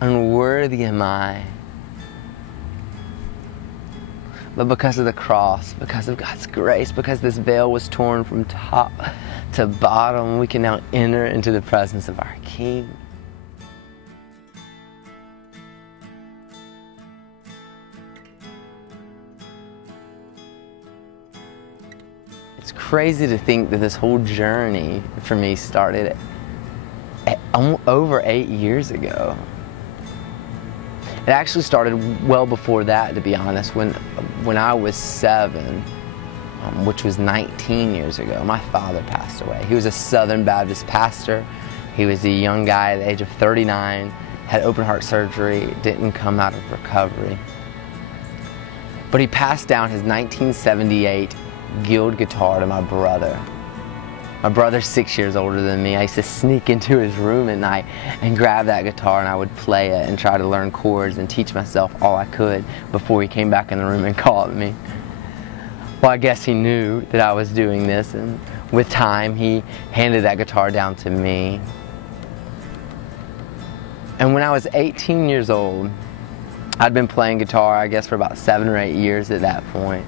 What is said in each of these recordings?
unworthy am I. But because of the cross, because of God's grace, because this veil was torn from top to bottom, we can now enter into the presence of our King. It's crazy to think that this whole journey for me started over 8 years ago. It actually started well before that, to be honest. When I was 7, which was 19 years ago, my father passed away. He was a Southern Baptist pastor. He was a young guy at the age of 39, had open heart surgery, didn't come out of recovery. But he passed down his 1978 Guild guitar to my brother. My brother's 6 years older than me. I used to sneak into his room at night and grab that guitar, and I would play it and try to learn chords and teach myself all I could before he came back in the room and called me. Well, I guess he knew that I was doing this, and with time he handed that guitar down to me. And when I was 18 years old, I'd been playing guitar, I guess, for about 7 or 8 years at that point.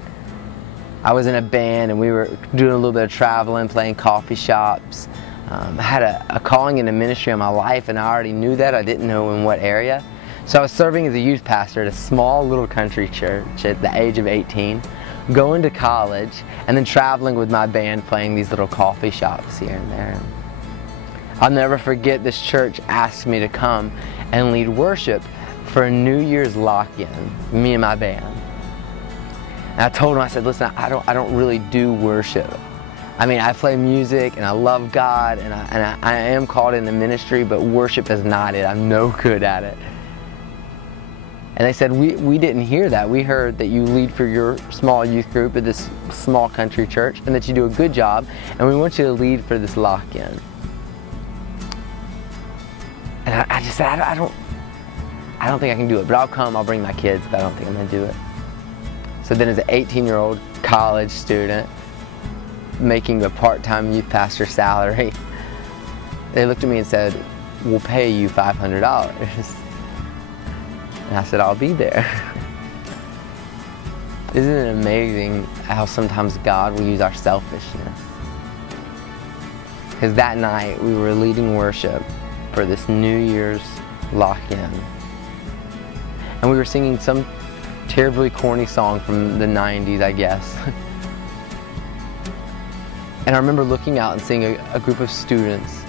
I was in a band and we were doing a little bit of traveling, playing coffee shops. I had a calling into ministry in my life, and I already knew that. I didn't know in what area. So I was serving as a youth pastor at a small little country church at the age of 18, going to college, and then traveling with my band, playing these little coffee shops here and there. I'll never forget, this church asked me to come and lead worship for a New Year's lock-in, me and my band. And I told him, I said, listen, I don't really do worship. I mean, I play music and I love God, and I am called into ministry, but worship is not it. I'm no good at it. And they said, we didn't hear that. We heard that you lead for your small youth group at this small country church, and that you do a good job, and we want you to lead for this lock-in. And I just said, I don't think I can do it, but I'll come, I'll bring my kids, but I don't think I'm gonna do it. So then as an 18-year-old college student, making a part-time youth pastor salary, they looked at me and said, we'll pay you $500. And I said, I'll be there. Isn't it amazing how sometimes God will use our selfishness? Because that night we were leading worship for this New Year's lock-in. And we were singing some terribly corny song from the 90s, I guess. And I remember looking out and seeing a group of students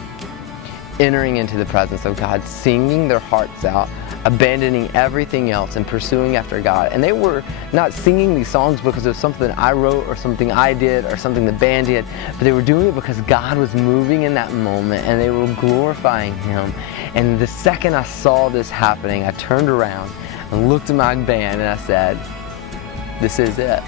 entering into the presence of God, singing their hearts out, abandoning everything else and pursuing after God. And they were not singing these songs because of something I wrote or something I did or something the band did, but they were doing it because God was moving in that moment and they were glorifying Him. And the second I saw this happening, I turned around and looked at my band and I said, this is it.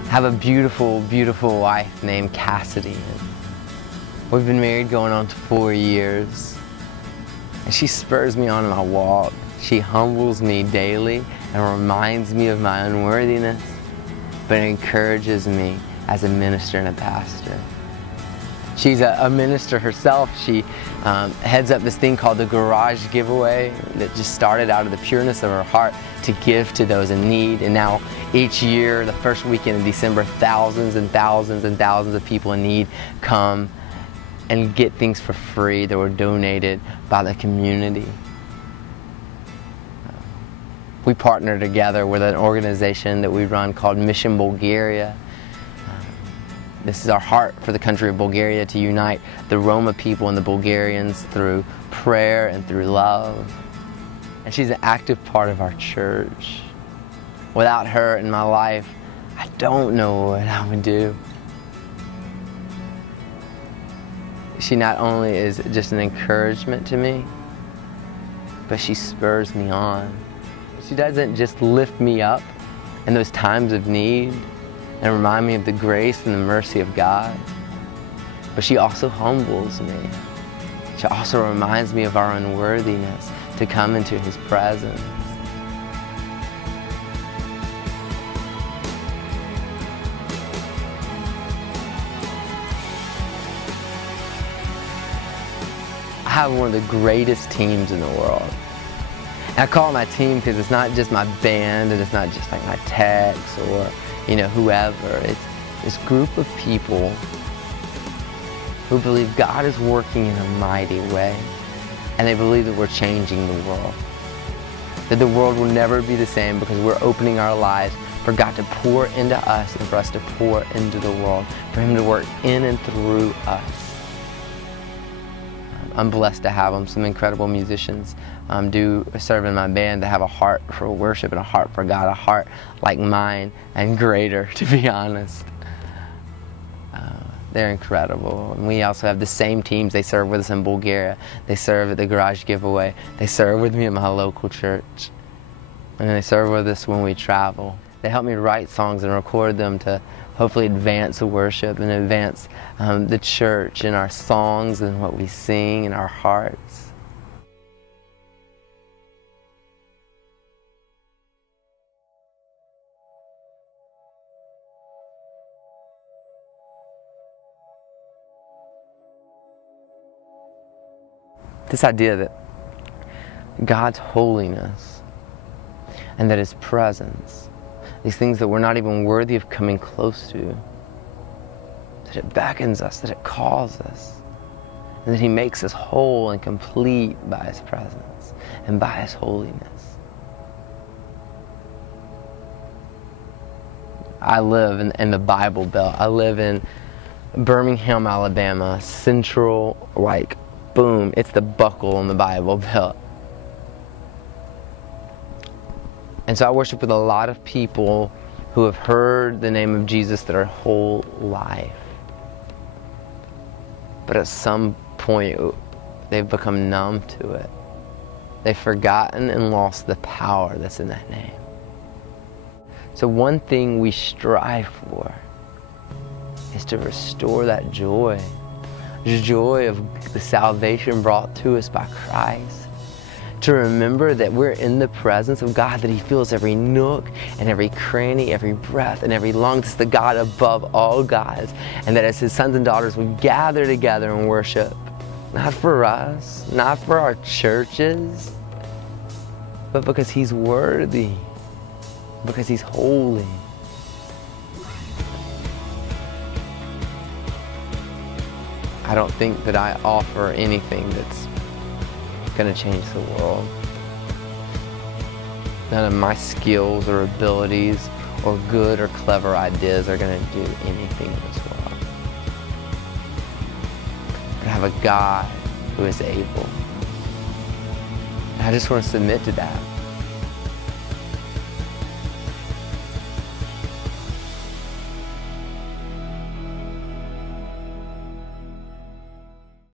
I have a beautiful, beautiful wife named Cassidy. We've been married going on to 4 years. And she spurs me on in my walk. She humbles me daily and reminds me of my unworthiness, but encourages me as a minister and a pastor. She's a minister herself. She heads up this thing called the Garage Giveaway that just started out of the pureness of her heart to give to those in need. And now each year, the first weekend in December, thousands and thousands and thousands of people in need come and get things for free that were donated by the community. We partner together with an organization that we run called Mission Bulgaria. This is our heart for the country of Bulgaria, to unite the Roma people and the Bulgarians through prayer and through love. And she's an active part of our church. Without her in my life, I don't know what I would do. She not only is just an encouragement to me, but she spurs me on. She doesn't just lift me up in those times of need and remind me of the grace and the mercy of God, but she also humbles me. which also reminds me of our unworthiness to come into His presence. I have one of the greatest teams in the world. And I call it my team because it's not just my band and it's not just like my techs or, whoever. It's this group of people who believe God is working in a mighty way, and they believe that we're changing the world. That the world will never be the same because we're opening our lives for God to pour into us and for us to pour into the world, for Him to work in and through us. I'm blessed to have them. Some incredible musicians do serve in my band that have a heart for worship and a heart for God, a heart like mine and greater, to be honest. They're incredible. And we also have the same teams. They serve with us in Bulgaria. They serve at the Garage Giveaway. They serve with me at my local church. And they serve with us when we travel. They help me write songs and record them to hopefully advance the worship and advance the church in our songs and what we sing in our hearts. This idea that God's holiness and that His presence, these things that we're not even worthy of coming close to, that it beckons us, that it calls us, and that He makes us whole and complete by His presence and by His holiness. I live in the Bible Belt. I live in Birmingham, Alabama, central, boom, it's the buckle in the Bible Belt. And so I worship with a lot of people who have heard the name of Jesus their whole life. But at some point, they've become numb to it. They've forgotten and lost the power that's in that name. So one thing we strive for is to restore that joy. The joy of the salvation brought to us by Christ. To remember that we're in the presence of God, that He feels every nook and every cranny, every breath and every lung. This is the God above all gods. And that as His sons and daughters, we gather together and worship. Not for us, not for our churches, but because He's worthy, because He's holy. I don't think that I offer anything that's going to change the world. None of my skills or abilities or good or clever ideas are going to do anything in this world. But I have a God who is able. And I just want to submit to that.